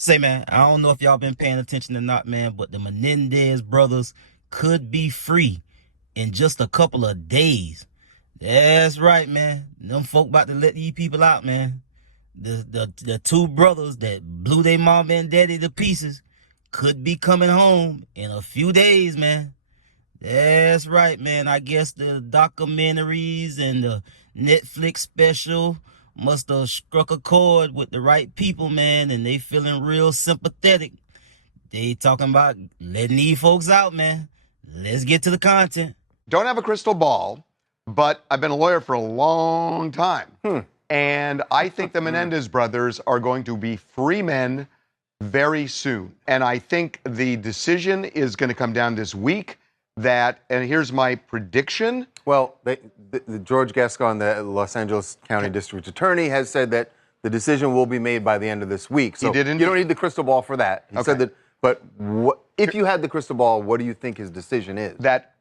Say, man, I don't know if y'all been paying attention or not, man, but the Menendez brothers could be free in just a couple of days. That's right, man. Them folk about to let these people out, man. The two brothers that blew their mom and daddy to pieces could be coming home in a few days, man. That's right, man. I guess the documentaries and the Netflix special must have struck a chord with the right people, man, and they feeling real sympathetic. They talking about letting these folks out, man. Let's get to the content. Don't have a crystal ball, but I've been a lawyer for a long time. And I think the Menendez brothers are going to be free men very soon. And I think the decision is going to come down this week that, and here's my prediction. Well, the George Gascon, the Los Angeles County District Attorney, has said that the decision will be made by the end of this week. So you don't need the crystal ball for that. He said that. But if you had the crystal ball, what do you think his decision is? That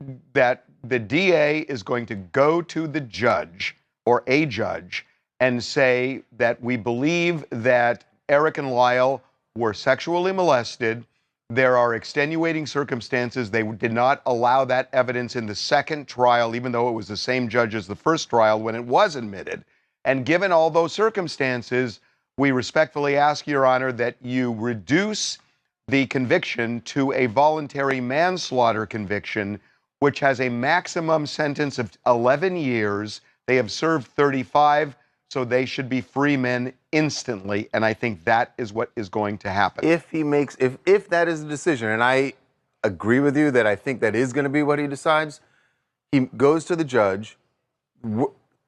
the DA is going to go to the judge or a judge and say that we believe that Eric and Lyle were sexually molested. There are extenuating circumstances. They did not allow that evidence in the second trial, even though it was the same judge as the first trial when it was admitted. And given all those circumstances, we respectfully ask, Your Honor, that you reduce the conviction to a voluntary manslaughter conviction, which has a maximum sentence of 11 years. They have served 35, so they should be free men instantly. And I think that is what is going to happen. If that is the decision, and I agree with you that I think that is going to be what he decides, he goes to the judge.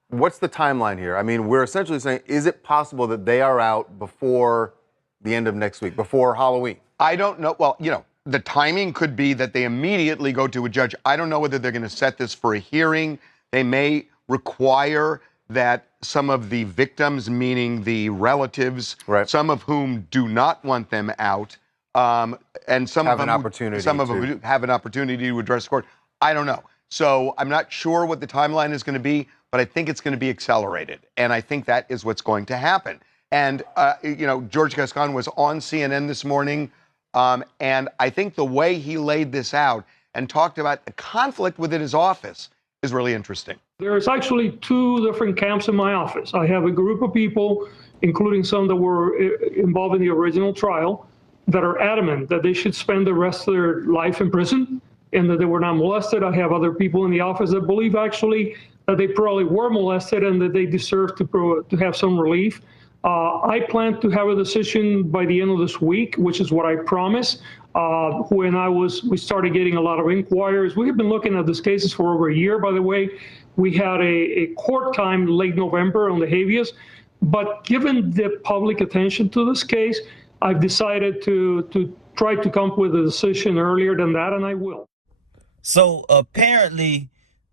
What's the timeline here? I mean, we're essentially saying, is it possible that they are out before the end of next week, before Halloween? I don't know. Well, the timing could be that they immediately go to a judge. I don't know whether they're going to set this for a hearing. They may require that some of the victims, meaning the relatives, some of whom do not want them out, and some have of them have an opportunity to address the court. I don't know. So I'm not sure what the timeline is going to be, but I think it's going to be accelerated. And I think that is what's going to happen. And, George Gascon was on CNN this morning, and I think the way he laid this out and talked about the conflict within his office is really interesting. There's actually two different camps in my office. I have a group of people, including some that were involved in the original trial, that are adamant that they should spend the rest of their life in prison and that they were not molested. I have other people in the office that believe actually that they probably were molested and that they deserve to have some relief. I plan to have a decision by the end of this week, which is what I promised. When we started getting a lot of inquiries. We have been looking at these cases for over a year, by the way. We had a court time late November on the habeas, but given the public attention to this case, I've decided to try to come up with a decision earlier than that, and I will. So apparently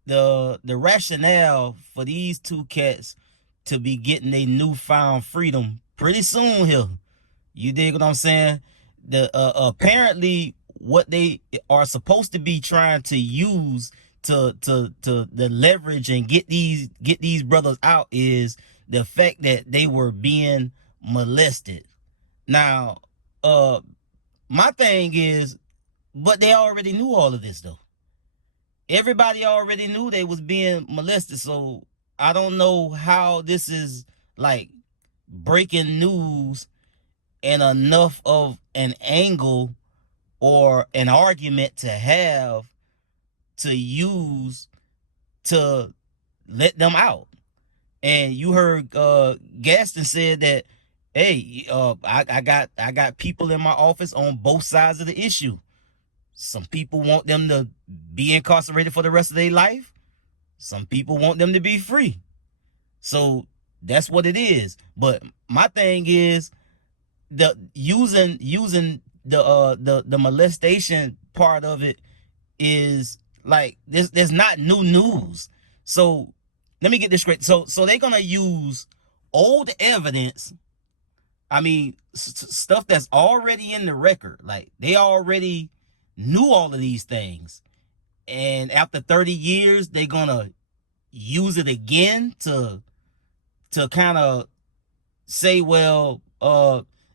the rationale for these two cats to be getting a newfound freedom pretty soon here. You dig what I'm saying? Apparently what they are supposed to be trying to use to the leverage and get these brothers out is the fact that they were being molested. Now, my thing is, but they already knew all of this though. Everybody already knew they was being molested, so I don't know how this is like breaking news and enough of an angle or an argument to have to use to let them out. And you heard Gaston said that, hey, I got people in my office on both sides of the issue. Some people want them to be incarcerated for the rest of their life. Some people want them to be free. So that's what it is. But my thing is the using the molestation part of it is like there's not new news. So let me get this straight. So they're gonna use old evidence. I mean, stuff that's already in the record. Like they already knew all of these things, and after 30 years, they're gonna use it again to kind of say, well,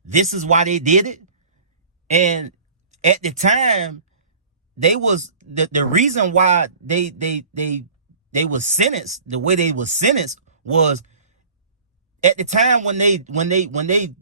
this is why they did it. And at the time, they was the reason why they was sentenced the way they was sentenced was at the time when they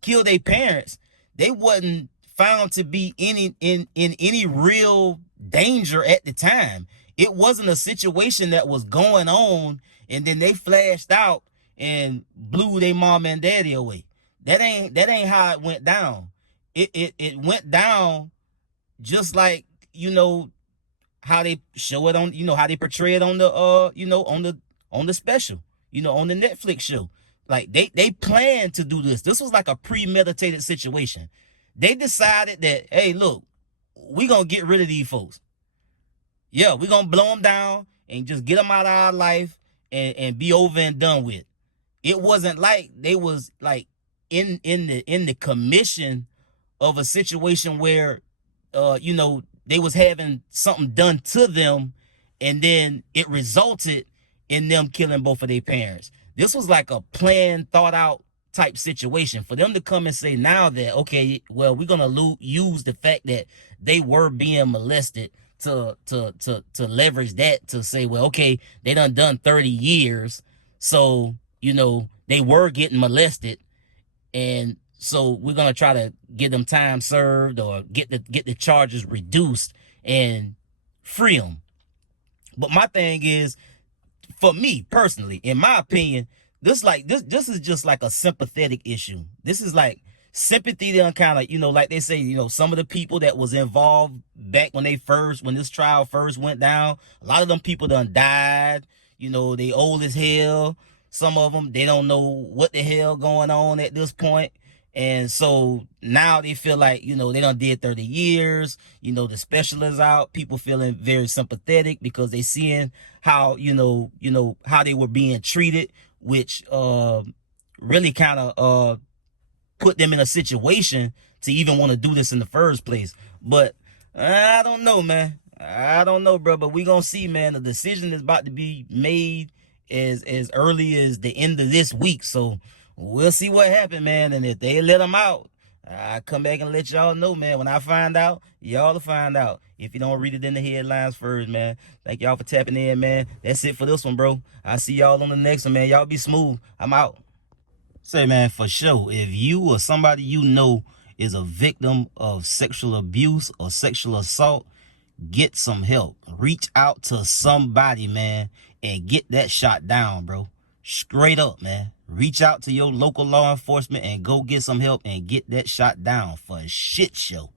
killed their parents, they wasn't found to be in any real danger at the time. It wasn't a situation that was going on and then they flashed out and blew their mom and daddy away. That ain't how it went down. It went down just like, how they show it on, how they portray it on the on the special, on the Netflix show. Like they planned to do this. This was like a premeditated situation. They decided that, hey, look, we gonna get rid of these folks. Yeah, we gonna blow them down and just get them out of our life and be over and done with. It wasn't like they was like in the commission of a situation where they was having something done to them and then it resulted in them killing both of their parents. This was like a planned, thought out type situation for them to come and say now that, okay, well, we're going to use the fact that they were being molested to leverage that to say, well, okay, they done 30 years. So, they were getting molested. And so we're going to try to get them time served or get the charges reduced and free them. But my thing is, for me personally, in my opinion, this is just like a sympathetic issue. This is like sympathy to kind of, like they say, some of the people that was involved back when this trial first went down, a lot of them people done died. They old as hell. Some of them, they don't know what the hell going on at this point. And so now they feel like, they done did 30 years, the special is out. People feeling very sympathetic because they seeing how, how they were being treated, which really kind of put them in a situation to even want to do this in the first place. But I don't know, man. I don't know, bro. But we gonna see, man. The decision is about to be made as early as the end of this week. So we'll see what happened, man. And if they let them out, I'll come back and let y'all know, man. When I find out, y'all will find out. If you don't read it in the headlines first, man. Thank y'all for tapping in, man. That's it for this one, bro. I'll see y'all on the next one, man. Y'all be smooth. I'm out. Say, man, for sure, if you or somebody is a victim of sexual abuse or sexual assault, get some help. Reach out to somebody, man, and get that shot down, bro. Straight up, man. Reach out to your local law enforcement and go get some help and get that shot down for a shit show.